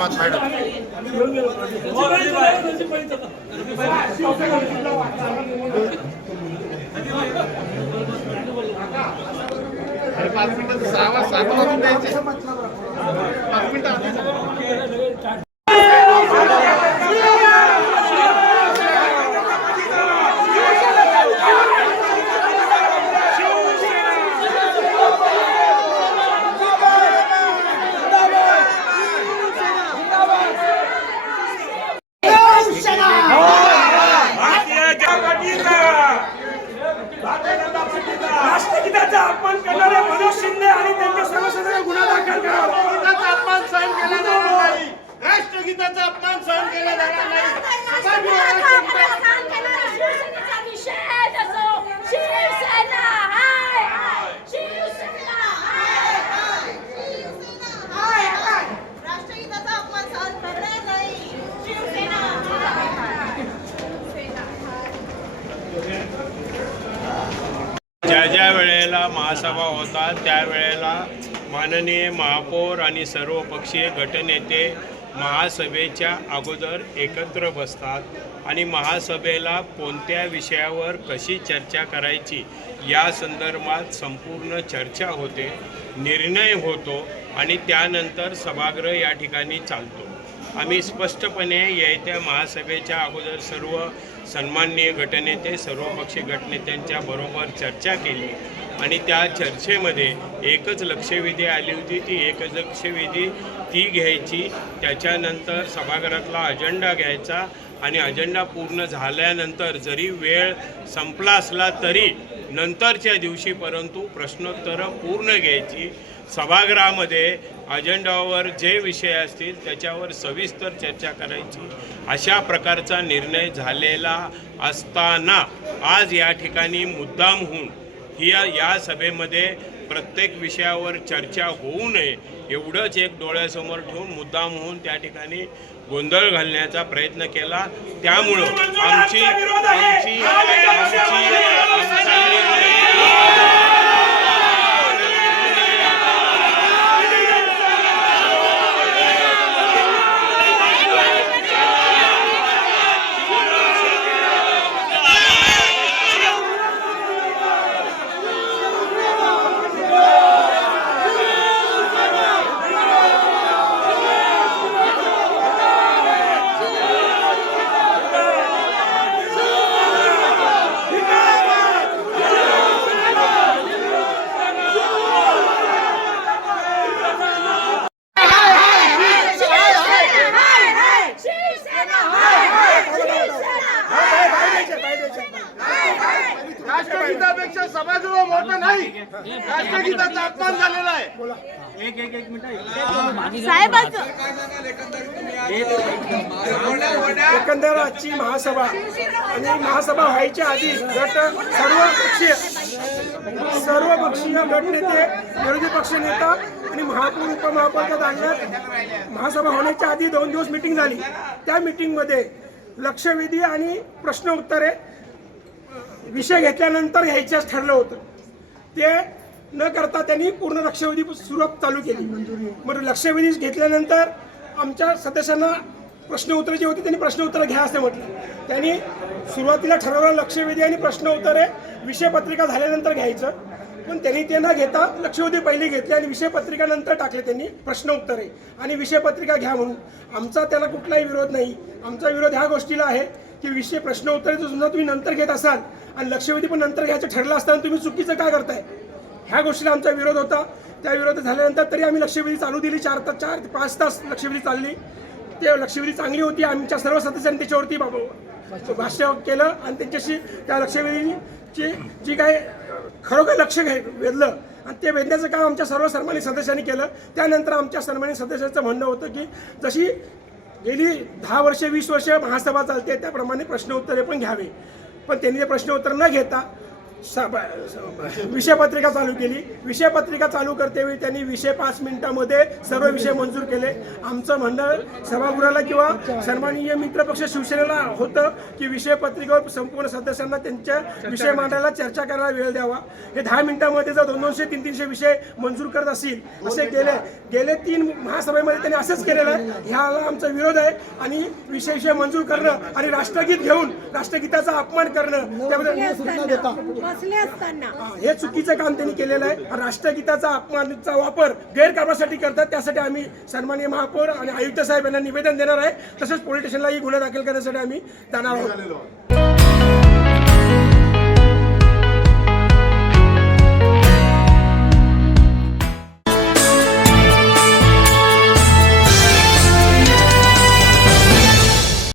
मत पाच मिनिटं 6 वाजून द्यायचे 5 मिनिटं राष्ट्रगीताचा अपमान करणारे मनोज शिंदे आणि त्यांच्या सर्वसाधारण गुन्हा दाखल करावा. अपमान सहन केला जाणार नाही. राष्ट्रगीताचा अपमान सहन केला जाणार नाही. ज्या ज्या वेळेला महासभा होतात त्यावेळेला माननीय महापौर आणि सर्वपक्षीय गटनेते महासभेच्या अगोदर एकत्र बसतात आणि महासभेला कोणत्या विषयावर कशी चर्चा करायची या संदर्भात संपूर्ण चर्चा होते, निर्णय होतो आणि त्यानंतर सभागृह या ठिकाणी चालतो. आम्ही स्पष्टपणे येत्या महासभेच्या अगोदर सर्व सन्माननीय गटनेते सर्वपक्षीय गटनेत्यांच्या बरोबर चर्चा केली आणि त्या चर्चेमध्ये एकच लक्षवेधी आली होती. ती एकच लक्षवेधी ती घ्यायची, त्याच्यानंतर सभागृहातला अजेंडा घ्यायचा आणि अजेंडा पूर्ण झाल्यानंतर जरी वेळ संपला असला तरी नंतरच्या दिवशी परंतु प्रश्नोत्तरं पूर्ण घ्यायची. सभागृहामध्ये अजेंडावर जे विषय असतील त्याच्यावर सविस्तर चर्चा करायची अशा प्रकारचा निर्णय झालेला असताना आज या ठिकाणी मुद्दाम होऊन या सभेमध्ये प्रत्येक विषयावर चर्चा होऊ नये एवढंच एक डोळ्यासमोर ठेवून मुद्दाम होऊन त्या ठिकाणी गोंधळ घालण्याचा प्रयत्न केला. त्यामुळं आमची राष्ट्रगीतापेक्षा सभागृह मोठं नाही. राष्ट्रगीताचा अपमान झालेला आहे. एकंदर आजची महासभा आणि महासभा व्हायच्या आधी गट सर्वपक्षीय गटनेते विरोधी पक्षनेता आणि महापौर उपमहापौरच्या दालनात महासभा होण्याच्या आधी 2 दिवस मीटिंग झाली. त्या मीटिंगमध्ये लक्षवेधी आणि प्रश्न उत्तरे विषय घेतल्यानंतर घ्यायचंच ठरलं होतं. ते न करता त्यांनी पूर्ण लक्षवेधी सुरुवात चालू केली. मग लक्षवेधी घेतल्यानंतर आमच्या सदस्यांना प्रश्न उत्तरे जे होती त्यांनी प्रश्न उत्तरं घ्या असं म्हटलं. त्यांनी सुरुवातीला ठरवलं लक्षवेधी आणि प्रश्न उत्तरे विषयपत्रिका झाल्यानंतर घ्यायचं, पण त्यांनी ते न घेता लक्षवेधी पहिली घेतली आणि विषयपत्रिका नंतर टाकले त्यांनी प्रश्न उत्तरे आणि विषयपत्रिका घ्या म्हणून. आमचा त्याला कुठलाही विरोध नाही. आमचा विरोध ह्या गोष्टीला आहे की विषय प्रश्न उत्तरे सुद्धा तुम्ही नंतर घेत असाल आणि लक्षवेधी पण नंतर घ्यायचं ठरलं असताना तुम्ही चुकीचं काय करताय, ह्या गोष्टीला आमचा विरोध होता. त्या विरोध झाल्यानंतर तरी आम्ही लक्षवेधी चालू दिली. 4 ते 5 तास लक्षवेधी चालली. ते लक्षवेधी चांगली होती. आमच्या सर्व सदस्यांनी त्याच्यावरती भाष्य केलं आणि त्यांच्याशी त्या लक्षवेधीची जी काय खरोखर लक्ष वेधलं आणि ते वेधण्याचं काम आमच्या सर्व सन्मानित सदस्यांनी केलं. त्यानंतर आमच्या सन्मानित सदस्यांचं म्हणणं होतं की जशी गेली 10 वर्षे 20 वर्षे महासभा चालते त्याप्रमाणे प्रश्न उत्तरे पण घ्यावे. पण त्यांनी ते प्रश्न उत्तर न घेता विषय पत्रिका चालू केली. विषय पत्रिका चालू करतेवेळी त्यांनी विषय 5 मिनिटांमध्ये सर्व विषय मंजूर केले. आमचं म्हणणं सभागृहाला किंवा सन्माननीय मित्रपक्ष शिवसेनेला होतं की विषय पत्रिकेवर संपूर्ण सदस्यांना त्यांच्या विषय मांडायला चर्चा करायला वेळ द्यावा. हे 10 मिनिटांमध्ये जर 200, 300 विषय मंजूर करत असतील असे गेले 3 महासभेमध्ये त्यांनी असंच केलेलं आहे. ह्याला आमचा विरोध आहे आणि विषय मंजूर करणं आणि राष्ट्रगीत घेऊन राष्ट्रगीताचा अपमान करणं त्याबद्दल हे चुकीचं काम त्यांनी केलेलं आहे. राष्ट्रगीताचा अपमानाचा वापर गैरकामासाठी करतात. त्यासाठी आम्ही सन्माननीय महापौर आणि आयुक्त साहेब यांना निवेदन देणार आहे. तसेच पोलीस स्टेशनलाही गुन्हा दाखल करण्यासाठी आम्ही जाणार आहोत.